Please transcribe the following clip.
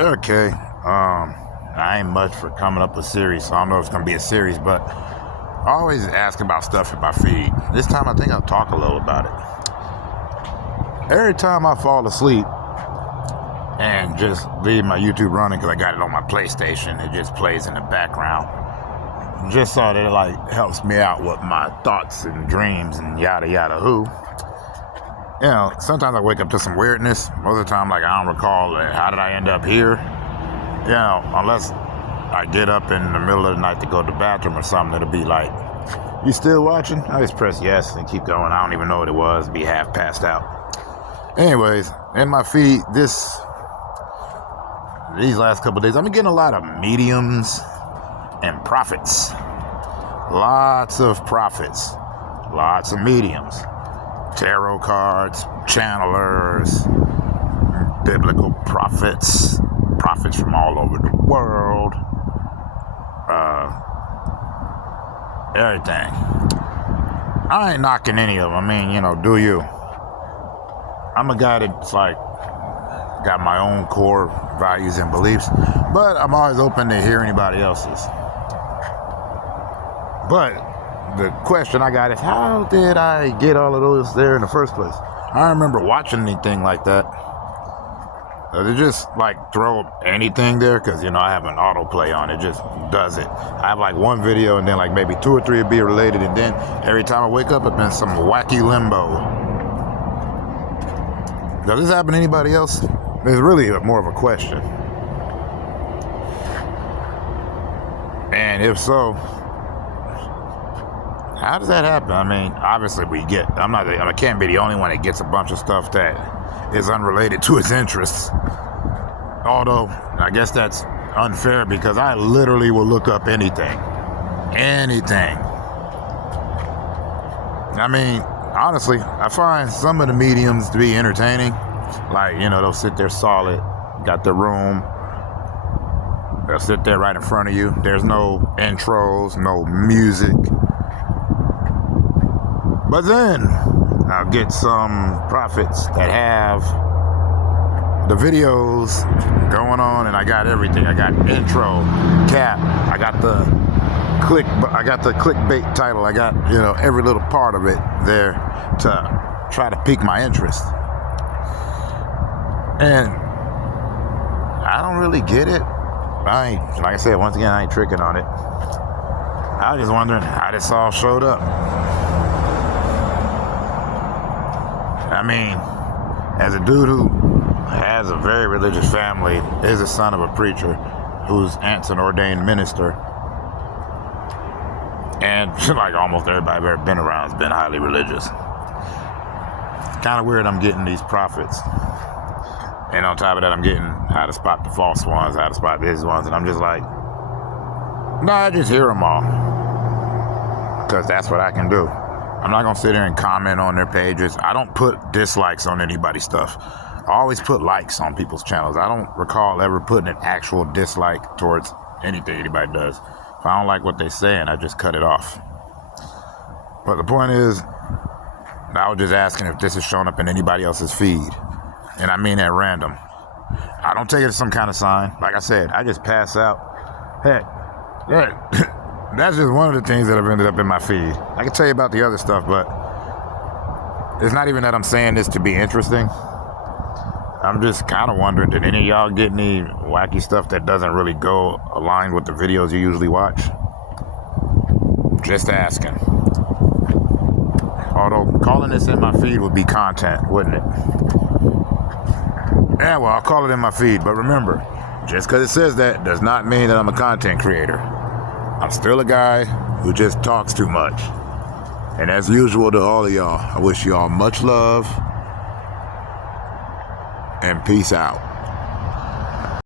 Okay. I ain't much for coming up with series, so I don't know if it's gonna be a series, but I always ask about stuff in my feed. This time I think I'll talk a little about it. Every time I fall asleep and just leave my YouTube running because I got it on my PlayStation, it just plays in the background. Just so that it like helps me out with my thoughts and dreams and yada yada who. You know, sometimes I wake up to some weirdness. Most of the time, like, I don't recall how did I end up here. You know, unless I get up in the middle of the night to go to the bathroom or something, it'll be like, you still watching? I just press yes and keep going. I don't even know what it was. Be half passed out. Anyways, in my feed, these last couple of days, I've been getting a lot of mediums and prophets. Lots of prophets. Lots of mediums. Tarot cards, channelers, biblical prophets, prophets from all over the world, everything. I ain't knocking any of them. I mean, you know, do you? I'm a guy that's like, got my own core values and beliefs, but I'm always open to hear anybody else's. But the question I got is, how did I get all of those there in the first place? I don't remember watching anything like that. They just like throw anything there because, you know, I have an autoplay on. It just does it. I have like one video and then like maybe two or three will be related, and then every time I wake up, I'm in some wacky limbo. Does this happen to anybody else? It's really more of a question. And if so, how does that happen? I mean, obviously I can't be the only one that gets a bunch of stuff that is unrelated to his interests. Although, I guess that's unfair because I literally will look up anything. Anything. I mean, honestly, I find some of the mediums to be entertaining. Like, you know, they'll sit there solid, got the room. They'll sit there right in front of you. There's no intros, no music. But then I'll get some prophets that have the videos going on, and I got everything. I got intro, cap, I got the clickbait title. I got, you know, every little part of it there to try to pique my interest. And I don't really get it. Like I said, once again, I ain't tricking on it. I was just wondering how this all showed up. I mean, as a dude who has a very religious family, is a son of a preacher whose aunt's an ordained minister, and like almost everybody I've ever been around has been highly religious. It's kind of weird I'm getting these prophets. And on top of that, I'm getting how to spot the false ones, how to spot these ones, and I'm just like, no, I just hear them all. Because that's what I can do. I'm not going to sit there and comment on their pages. I don't put dislikes on anybody's stuff. I always put likes on people's channels. I don't recall ever putting an actual dislike towards anything anybody does. If I don't like what they're saying, I just cut it off. But the point is, I was just asking if this is showing up in anybody else's feed. And I mean at random. I don't take it as some kind of sign. Like I said, I just pass out. Heck, yeah. That's just one of the things that have ended up in my feed. I can tell you about the other stuff, but it's not even that I'm saying this to be interesting. I'm just kind of wondering, did any of y'all get any wacky stuff that doesn't really go aligned with the videos you usually watch? Just asking. Although calling this in my feed would be content, wouldn't it? Yeah, well, I'll call it in my feed, but remember, just because it says that does not mean that I'm a content creator. I'm still a guy who just talks too much. And as usual to all of y'all, I wish y'all much love and peace out.